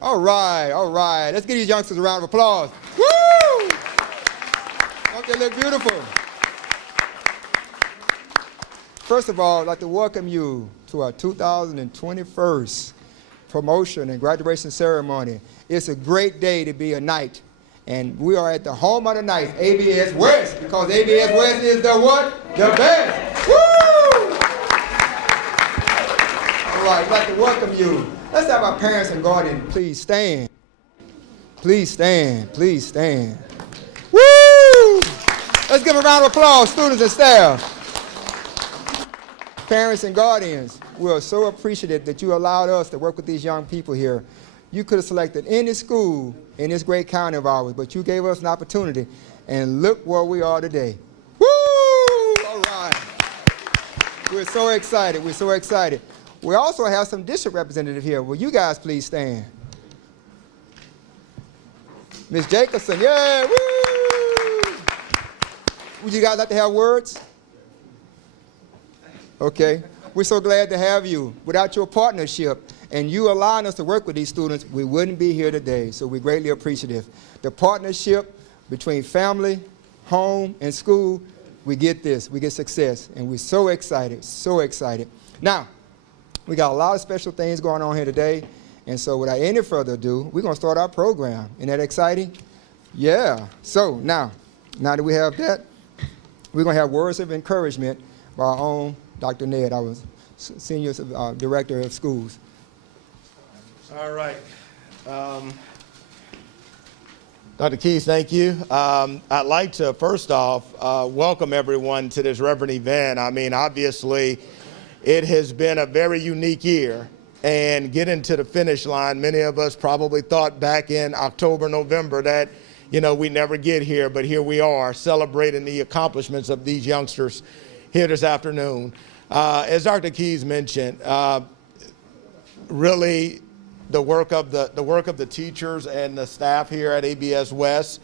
All right, all right. Let's give these youngsters a round of applause. Woo! Don't they look beautiful? First of all, I'd like to welcome you to our 2021 promotion and graduation ceremony. It's a great day to be a knight. And we are at the home of the knights, ABS West, because ABS West is the what? The best. Woo! All right, I'd like to welcome you. Let's have our parents and guardians please stand. Please stand. Please stand. Woo! Let's give a round of applause, students and staff. Parents and guardians, we are so appreciative that you allowed us to work with these young people here. You could have selected any school in this great county of ours, but you gave us an opportunity, and look where we are today. Woo! All right. We're so excited. We're so excited. We also have some district representatives here. Will you guys please stand? Ms. Jacobson, yeah, woo! Would you guys like to have words? Okay. We're so glad to have you. Without your partnership and you allowing us to work with these students, we wouldn't be here today, so we're greatly appreciative. The partnership between family, home, and school, we get this. We get success, and we're so excited, so excited. Now, we got a lot of special things going on here today, and so without any further ado, we're going to start our program. Isn't that exciting? Yeah. So now that we have that, we're going to have words of encouragement by our own Dr. Ned, our Senior Director of Schools. All right. Dr. Keys, thank you. I'd like to, first off, welcome everyone to this Reverend event. I mean, obviously, it has been a very unique year, and getting to the finish line, many of us probably thought back in October, November that, you know, we never get here, but here we are celebrating the accomplishments of these youngsters here this afternoon. As Dr. Keys mentioned, really the work of the teachers and the staff here at ABS West,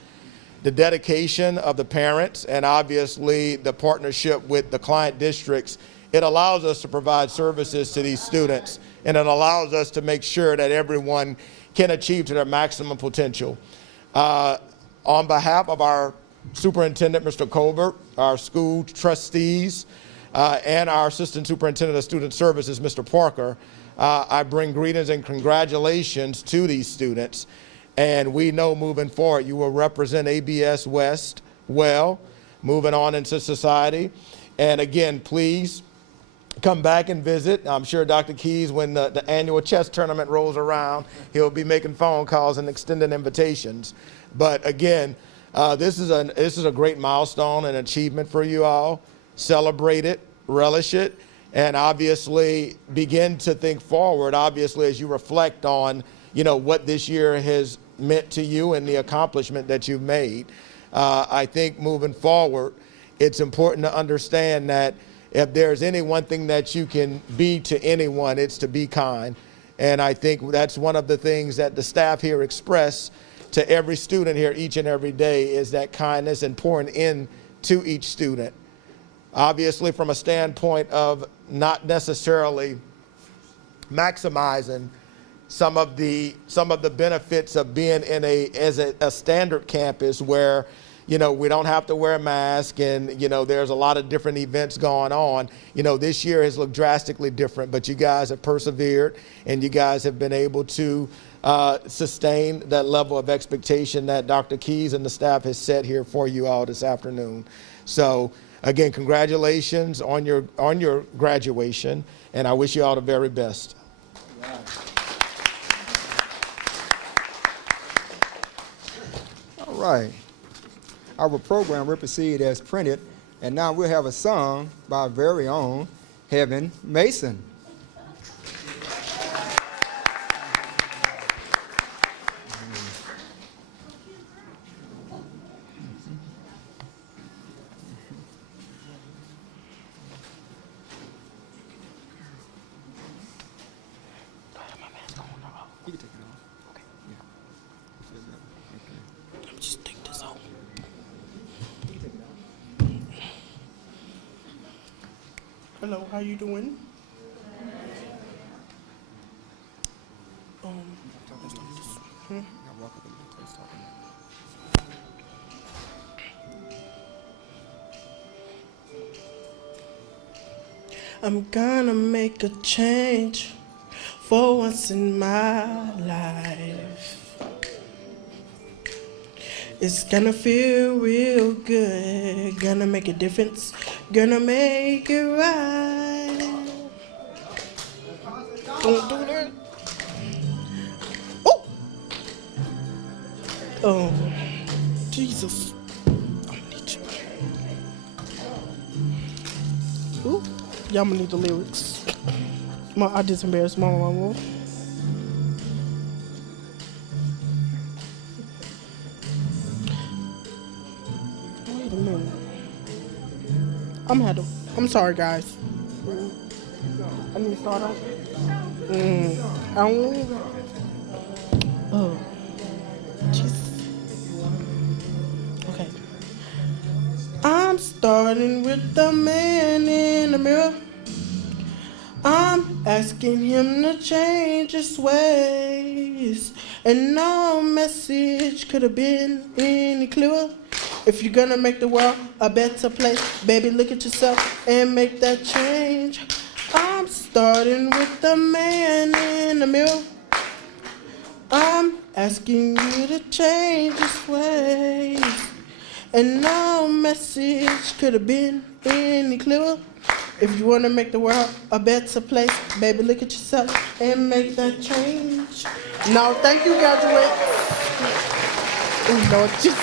the dedication of the parents, and obviously the partnership with the client districts, it allows us to provide services to these students, and it allows us to make sure that everyone can achieve to their maximum potential. On behalf of our superintendent, Mr. Colbert, our school trustees, and our assistant superintendent of student services, Mr. Parker, I bring greetings and congratulations to these students. And we know moving forward, you will represent ABS West well, moving on into society. And again, please come back and visit. I'm sure Dr. Keys, when the annual chess tournament rolls around, he'll be making phone calls and extending invitations. But again, this is a great milestone and achievement for you all. Celebrate it, relish it, and obviously begin to think forward, obviously, as you reflect on, you know, what this year has meant to you and the accomplishment that you've made. I think moving forward, it's important to understand that if there's any one thing that you can be to anyone, it's to be kind. And I think that's one of the things that the staff here express to every student here each and every day, is that kindness and pouring in to each student. Obviously, from a standpoint of not necessarily maximizing some of the benefits of being in a standard campus where, we don't have to wear a mask, and, there's a lot of different events going on. This year has looked drastically different, but you guys have persevered, and you guys have been able to sustain that level of expectation that Dr. Keys and the staff has set here for you all this afternoon. So again, congratulations on your graduation, and I wish you all the very best. All right. Our program will proceed as printed, and now we'll have a song by our very own Heaven Mason. Hello, how you doing? I'm gonna make a change for once in my life. It's gonna feel real good, gonna make a difference, gonna make it right. Don't do that. Oh! Oh, Jesus. I'm gonna need you. Ooh, y'all gonna need the lyrics. I just embarrassed my mama. Wait a minute. I'm sorry, guys. I need to start off. Oh. Jesus. Okay. I'm starting with the man in the mirror. I'm asking him to change his ways. And no message could have been any clearer. If you're gonna make the world a better place, baby, look at yourself and make that change. I'm starting with the man in the mirror. I'm asking you to change his ways. And no message could have been any clearer. If you want to make the world a better place, baby, look at yourself and make that change. No, thank you, graduate. Oh, Lord Jesus.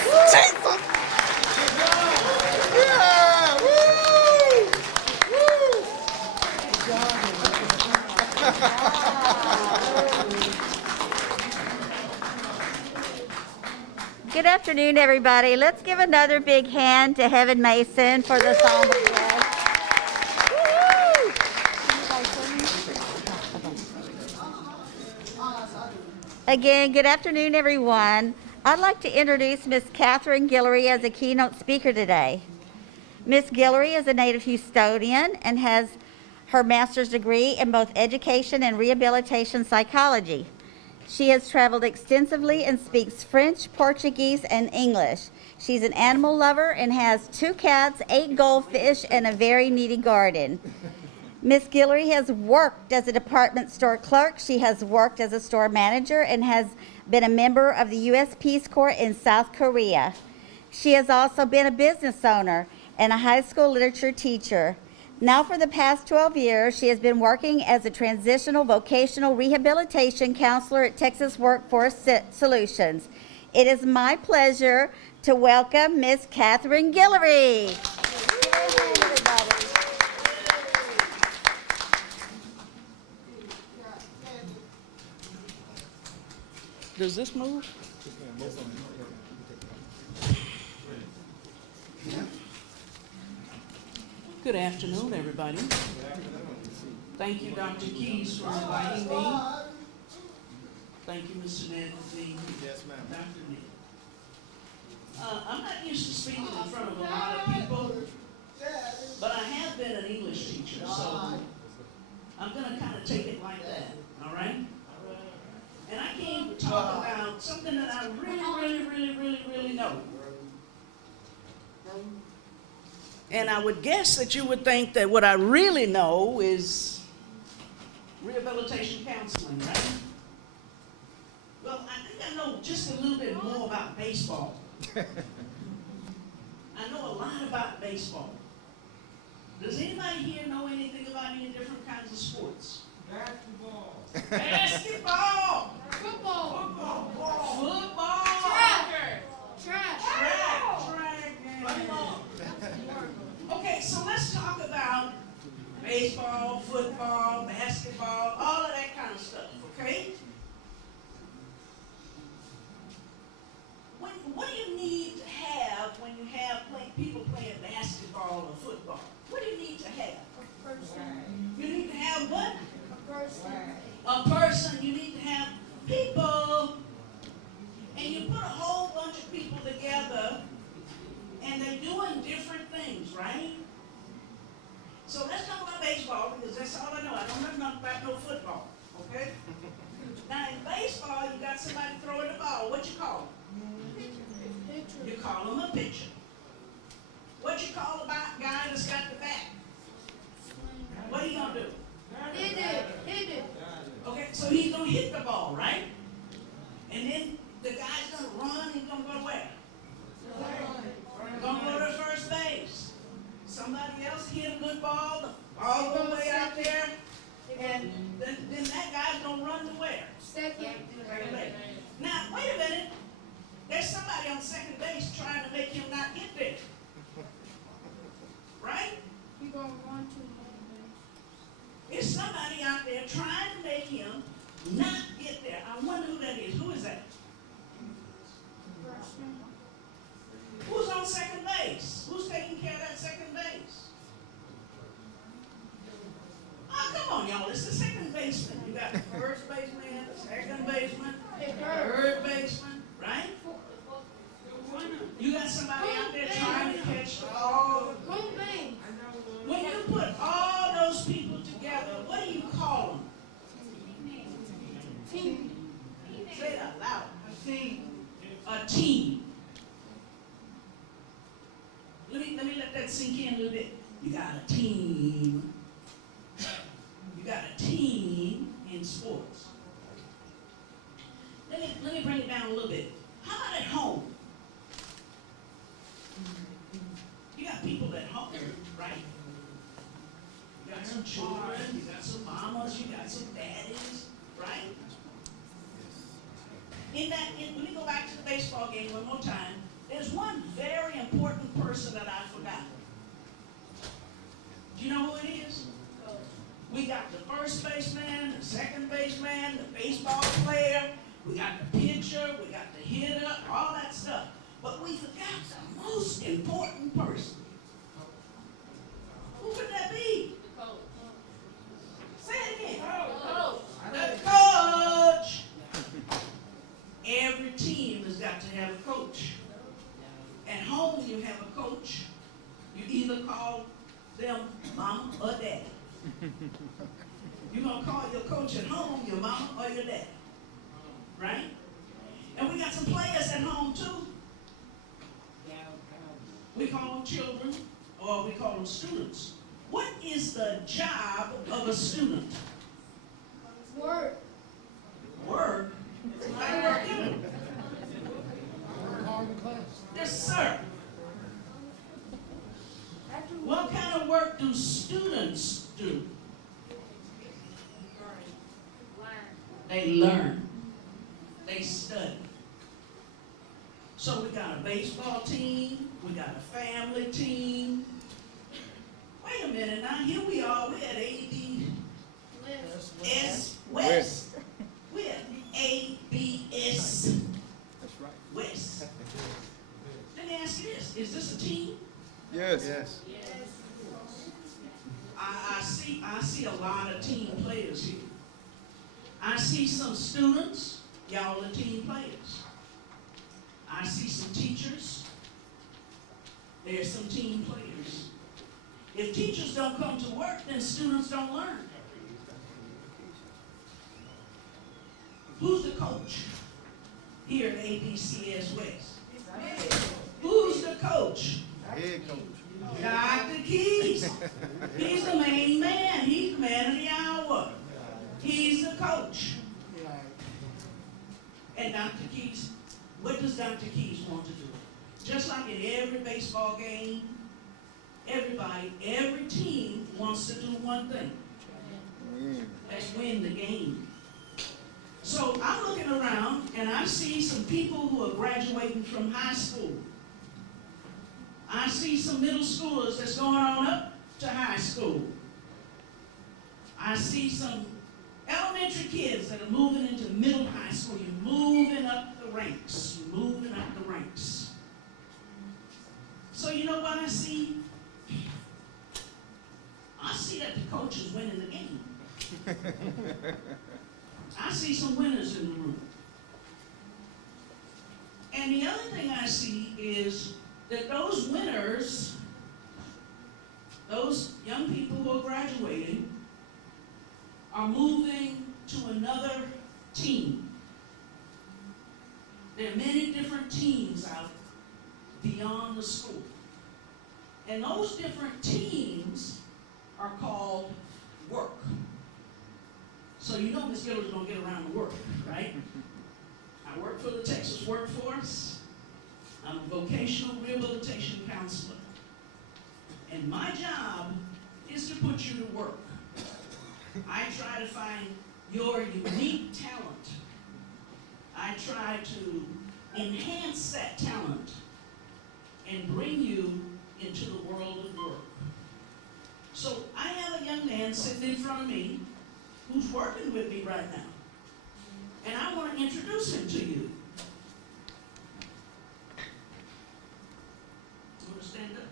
Yeah! Woo! Good afternoon, everybody. Let's give another big hand to Heaven Mason for the Psalm of Prayer. Again, good afternoon, everyone. I'd like to introduce Miss Catherine Guillory as a keynote speaker today. Miss Guillory is a native Houstonian and has her master's degree in both education and rehabilitation psychology. She has traveled extensively and speaks French, Portuguese, and English. She's an animal lover and has 2 cats, 8 goldfish, and a very needy garden. Miss Guillory has worked as a department store clerk. She has worked as a store manager and has been a member of the U.S. Peace Corps in South Korea. She has also been a business owner and a high school literature teacher. Now for the past 12 years, she has been working as a transitional vocational rehabilitation counselor at Texas Workforce Solutions. It is my pleasure to welcome Miss Catherine Guillory. Does this move? Good afternoon, everybody. Thank you, Dr. Keys, for inviting me. Thank you, Mr. Nancy. Yes, ma'am. Dr. Nick. I'm not used to speaking in front of a lot of people, but I have been an English teacher, so I'm going to kind of take it like that, all right? And I came to talk about something that I really know. And I would guess that you would think that what I really know is rehabilitation counseling, right? Well, I think I know just a little bit more about baseball. I know a lot about baseball. Does anybody here know anything about any different kinds of sports? Basketball. Basketball. Football. Football. Track. Okay, so let's talk about baseball, football, basketball, all of that kind of stuff, okay? What do you need to have when you have people playing basketball or football? What do you need to have? A person. You need to have what? A person. A person. You need to have people. And you put a whole bunch of people together, and they're doing different things, right? So let's talk about baseball, because that's all I know. I don't know nothing about no football, okay? Now, in baseball, you got somebody throwing the ball. What you call them? You call them a pitcher. What you call a guy that's got the bat? What are you going to do? Hit it. Okay, so he's going to hit the ball, right? And then the guy's going to run, he's going to go where? Going to go to first base. Somebody else hit a good ball, the ball go way out there, and then that guy's going to run to where? Second. Now, wait a minute. There's somebody on second base trying to make him not get there. Right? You're going to run to home. There's somebody out there trying to make him not get there. I wonder who that is. Who is that? Freshman. Who's on second base? Who's taking care of that second base? Oh, come on, y'all. It's the second baseman. You got the first baseman, the second baseman, the third baseman, right? You got somebody out there trying to catch the ball. Home base. When you put all those people together, what do you call them? Team. Say it out loud. A team. A team. Let me let that sink in a little bit. You got a team. You got a team in sports. Let me bring it down a little bit. How about at home? You got people at home, right? You got some children, you got some mamas, you got some daddies, right? Let me go back to the baseball game one more time. There's one very important person that I forgot. Do you know who it is? We got the first baseman, the second baseman, the baseball player, we got the pitcher, we got the hitter, all that stuff. But we forgot the most important person. Who could that be? Say it again. The coach. Every team has got to have a coach. At home, you have a coach. You either call them mama or daddy. You're going to call your coach at home your mama or your daddy. Right? And we got some players at home, too. We call them children, or we call them students. What is the job of a student? Work. Work? What do work do? Yes, sir. What kind of work do students do? They learn. They study. So we got a baseball team. We got a family team. Wait a minute now. Here we are. We're at ABS West. We're at ABS West. Let me ask you this. Is this a team? Yes. I see a lot of team players here. I see some students. Y'all are team players. I see some teachers. There's some team players. If teachers don't come to work, then students don't learn. Who's the coach here at ABCS West? Who's the coach? Dr. Keys. He's the main man. He's the man of the hour. He's the coach. And Dr. Keys, what does Dr. Keys want to do? Just like in every baseball game, every team wants to do one thing. That's win the game. So I'm looking around and I see some people who are graduating from high school. I see some middle schoolers that's going on up to high school. I see some elementary kids that are moving into middle high school. You're moving up the ranks. You're moving up the ranks. So you know what I see? I see that the coach is winning the game. I see some winners in the room. And the other thing I see is that those winners, those young people who are graduating, are moving to another team. There are many different teams out beyond the school. And those different teams are called work. So you know Ms. Giller's going to get around to work, right? I work for the Texas Workforce. I'm a vocational rehabilitation counselor. And my job is to put you to work. I try to find your unique talent. I try to enhance that talent and bring you into the world of work. So I have a young man sitting in front of me who's working with me right now. And I want to introduce him to you. You want to stand up?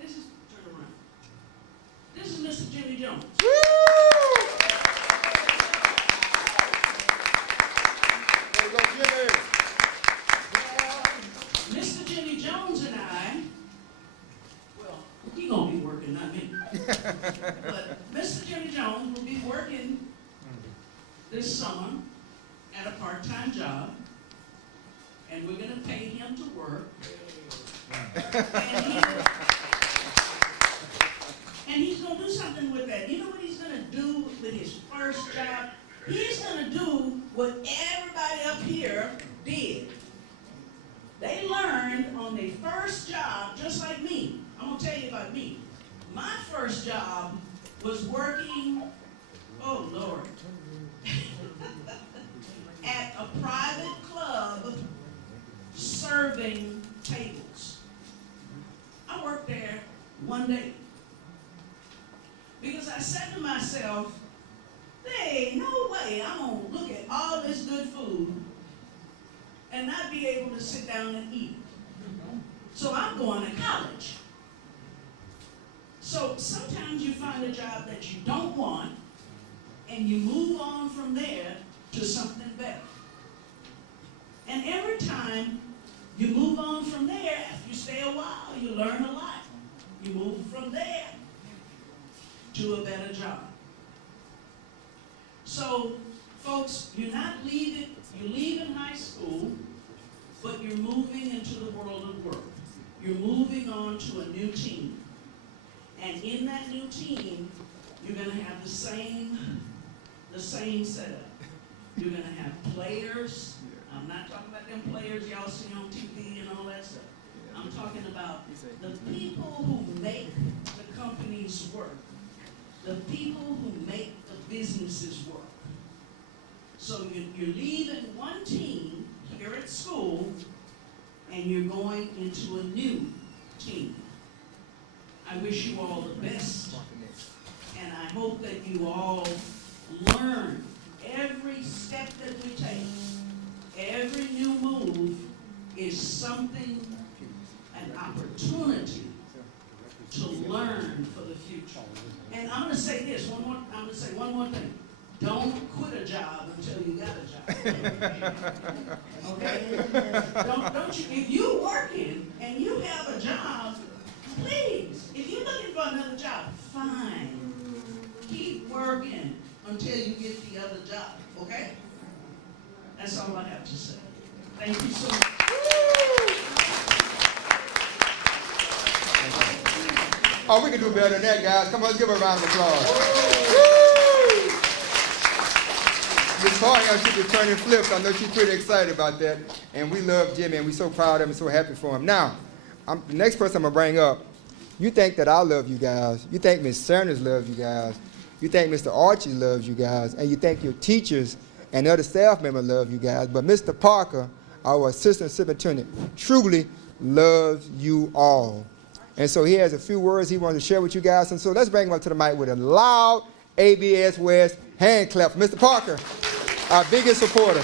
This is, turn around. This is Mr. Jimmy Jones. Mr. Jimmy Jones and I, well, he's going to be working, not me. But Mr. Jimmy Jones will be working this summer at a part-time job, and we're going to pay him to work. And he's going to do something with that. You know what he's going to do with his first job? He's going to do what everybody up here did. They learned on their first job, just like me. I'm going to tell you about me. My first job was working, oh Lord, at a private club serving tables. I worked there one day because I said to myself, there ain't no way I'm going to look at all this good food and not be able to sit down and eat. So I'm going to college. So sometimes you find a job that you don't want and you move on from there to something better. And every time you move on from there, after you stay a while, you learn a lot. You move from there to a better job. So, folks, you're not leaving, you're leaving high school, but you're moving into the world of work. You're moving on to a new team. And in that new team, you're going to have the same setup. You're going to have players. I'm not talking about them players y'all see on TV and all that stuff. I'm talking about the people who make the companies work. The people who make the businesses work. So you're leaving one team here at school and you're going into a new team. I wish you all the best, and I hope that you all learn every step that we take. Every new move is something, an opportunity to learn for the future. And I'm going to say this, I'm going to say one more thing. Don't quit a job until you got a job. Okay? Don't you, if you're working and you have a job, please, if you're looking for another job, fine. Keep working until you get the other job, okay? That's all I have to say. Thank you so much. Oh, we can do better than that, guys. Come on, let's give her a round of applause. Miss Parker, she's returning flips. I know she's pretty excited about that. And we love Jimmy, and we're so proud of him and so happy for him. Now, the next person I'm going to bring up, you think that I love you guys. You think Miss Sanders loves you guys. You think Mr. Archie loves you guys. And you think your teachers and other staff members love you guys. But Mr. Parker, our assistant superintendent, truly loves you all. And so he has a few words he wants to share with you guys. And so let's bring him up to the mic with a loud ABS West hand clap for Mr. Parker, our biggest supporter.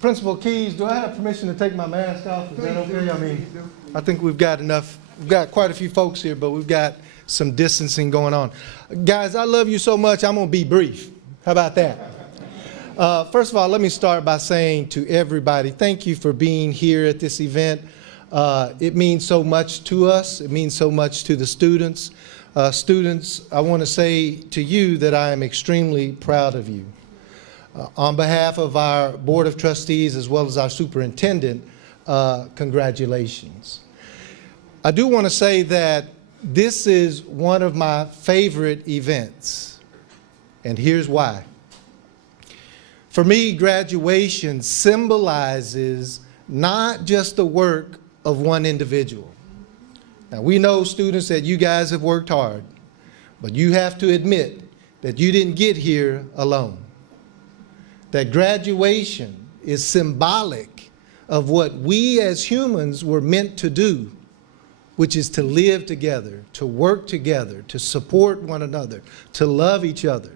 Principal Keys, do I have permission to take my mask off? Is that okay? I mean, I think we've got quite a few folks here, but we've got some distancing going on. Guys, I love you so much, I'm going to be brief. How about that? First of all, let me start by saying to everybody, thank you for being here at this event. It means so much to us. It means so much to the students. Students, I want to say to you that I am extremely proud of you. On behalf of our Board of Trustees as well as our superintendent, congratulations. I do want to say that this is one of my favorite events, and here's why. For me, graduation symbolizes not just the work of one individual. Now, we know, students, that you guys have worked hard, but you have to admit that you didn't get here alone. That graduation is symbolic of what we as humans were meant to do, which is to live together, to work together, to support one another, to love each other.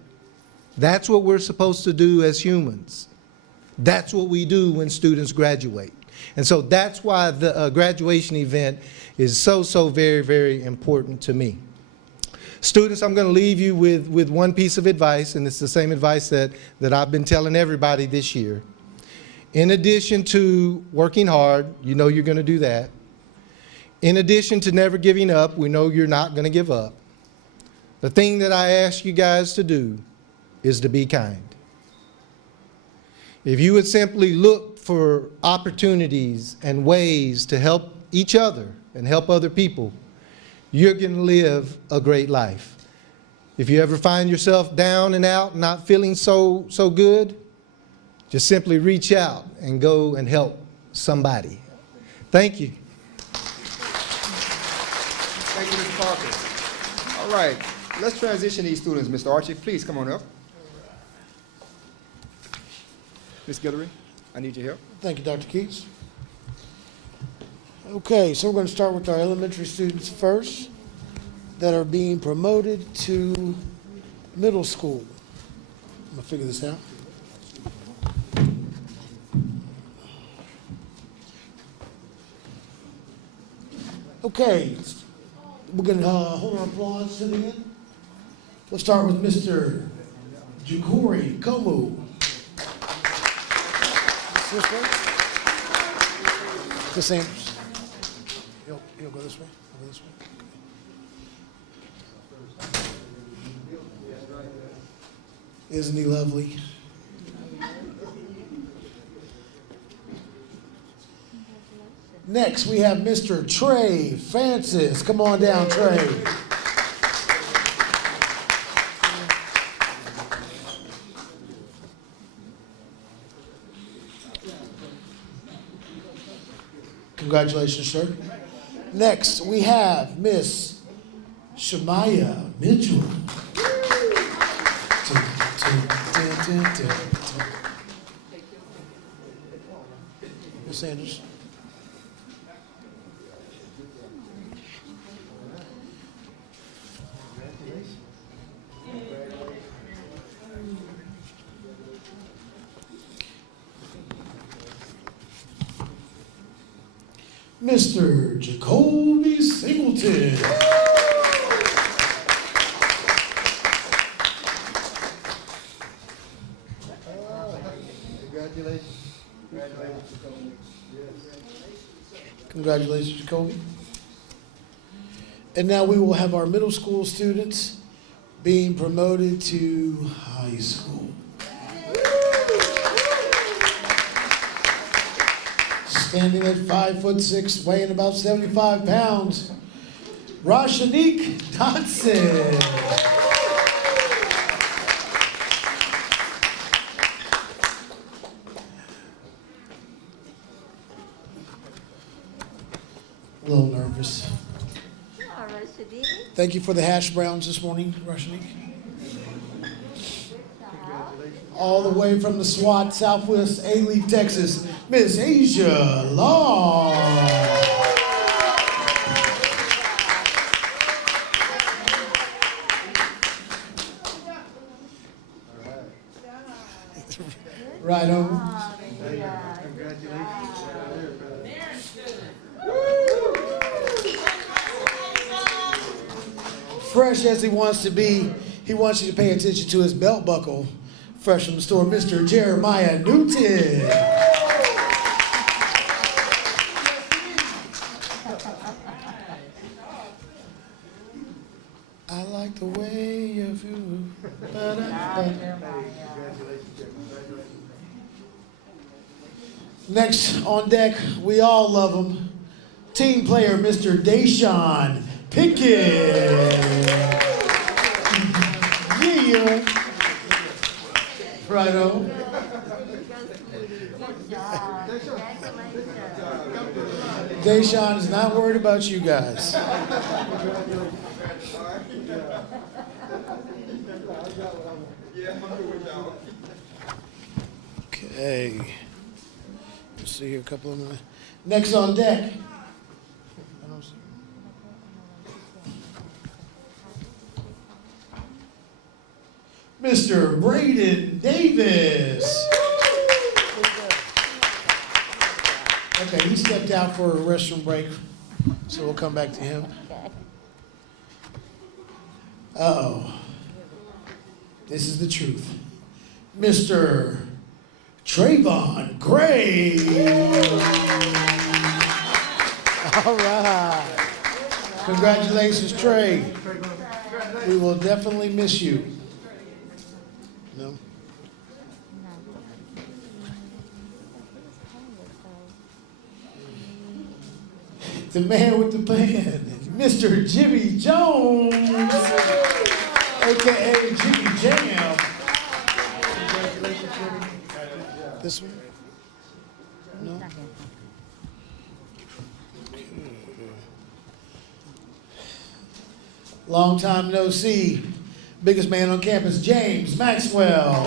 That's what we're supposed to do as humans. That's what we do when students graduate. And so that's why the graduation event is so very, very important to me. Students, I'm going to leave you with one piece of advice, and it's the same advice that I've been telling everybody this year. In addition to working hard, you know you're going to do that. In addition to never giving up, we know you're not going to give up. The thing that I ask you guys to do is to be kind. If you would simply look for opportunities and ways to help each other and help other people, you're going to live a great life. If you ever find yourself down and out, not feeling so good, just simply reach out and go and help somebody. Thank you. Thank you, Mr. Parker. All right, let's transition these students. Mr. Archie, please come on up. Ms. Guillory, I need your help. Thank you, Dr. Keats. Okay, so we're going to start with our elementary students first that are being promoted to middle school. I'm going to figure this out. Okay, we're going to hold our applause to the end. We'll start with Mr. Jukuri Komu. This way. Chris Sanders. He'll go this way. I'll go this way. Isn't he lovely? Next, we have Mr. Trey Francis. Come on down, Trey. Congratulations, sir. Next, we have Miss Shemaya Mitchell. Miss Sanders. Mr. Jacoby Singleton. Congratulations. Congratulations, Jacoby. And now we will have our middle school students being promoted to high school. Standing at 5'6", weighing about 75 pounds, Rashanique Dotson. A little nervous. All right, Shadi. Thank you for the hash browns this morning, Rashanique. All the way from the SWAT, Southwest A-Leaf, Texas, Miss Asia Long. Right on. Fresh as he wants to be, he wants you to pay attention to his belt buckle. Fresh from the store, Mr. Jeremiah Newton. I like the way of you. Next on deck, we all love him. Team player, Mr. Deshaun Pickett. Yeah. Righto. Deshaun is not worried about you guys. Okay. Let's see here, a couple of minutes. Next on deck. Mr. Braden Davis. Okay, he stepped out for a restroom break, so we'll come back to him. Uh-oh. This is the truth. Mr. Trayvon Gray. All right. Congratulations, Trey. We will definitely miss you. No? The man with the plan, Mr. Jimmy Jones, a.k.a. Jimmy Jam. Congratulations, Jimmy. This one? No? Long time no see. Biggest man on campus, James Maxwell.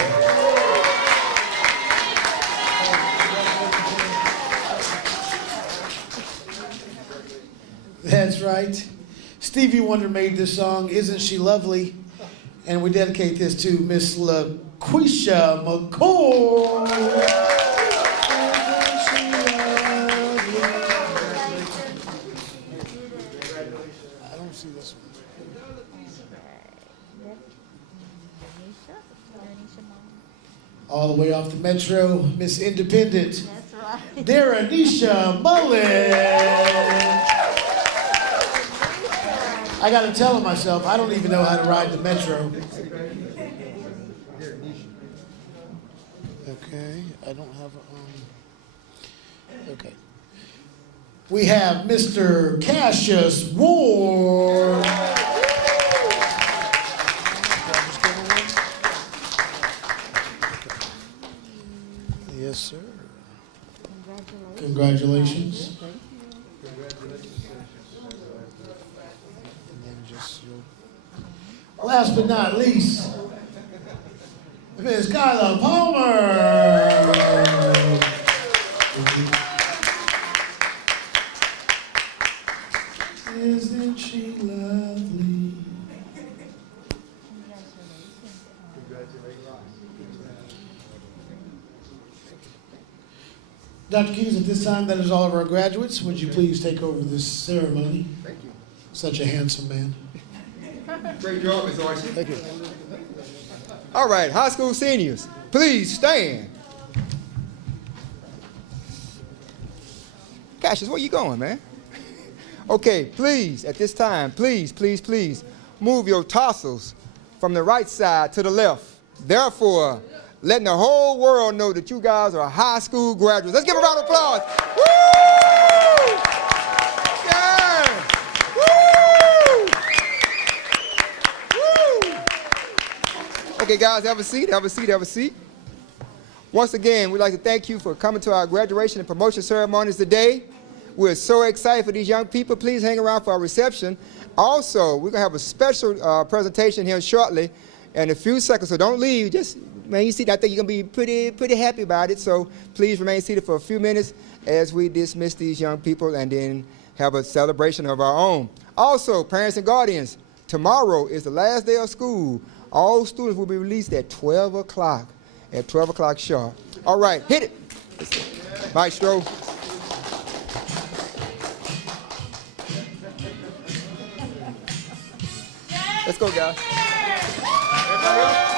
That's right. Stevie Wonder made this song, Isn't She Lovely? And we dedicate this to Miss LaQuisha McCoy. Isn't she lovely? I don't see this one. All the way off the Metro, Miss Independent. That's right. Daranisha Mullen. I got to tell myself, I don't even know how to ride the Metro. Okay, I don't have a, okay. We have Mr. Cassius Ward. Yes, sir. Congratulations. Last but not least, Ms. Kyla Palmer. Isn't she lovely? Dr. Keys, at this time, that is all of our graduates. Would you please take over this ceremony? Thank you. Such a handsome man. Great job, Ms. Orson. Thank you. All right, high school seniors, please stand. Cassius, where you going, man? Okay, please, at this time, please, please, please, move your tassels from the right side to the left. Therefore, letting the whole world know that you guys are high school graduates. Let's give a round of applause. Woo! Okay, guys, have a seat, have a seat, have a seat. Once again, we'd like to thank you for coming to our graduation and promotion ceremonies today. We're so excited for these young people. Please hang around for our reception. Also, we're going to have a special presentation here shortly in a few seconds, so don't leave. Just remain seated. I think you're going to be pretty happy about it, so please remain seated for a few minutes as we dismiss these young people and then have a celebration of our own. Also, parents and guardians, tomorrow is the last day of school. All students will be released at 12 o'clock, at 12 o'clock sharp. All right, hit it. Maestro. Let's go, guys. Everybody else?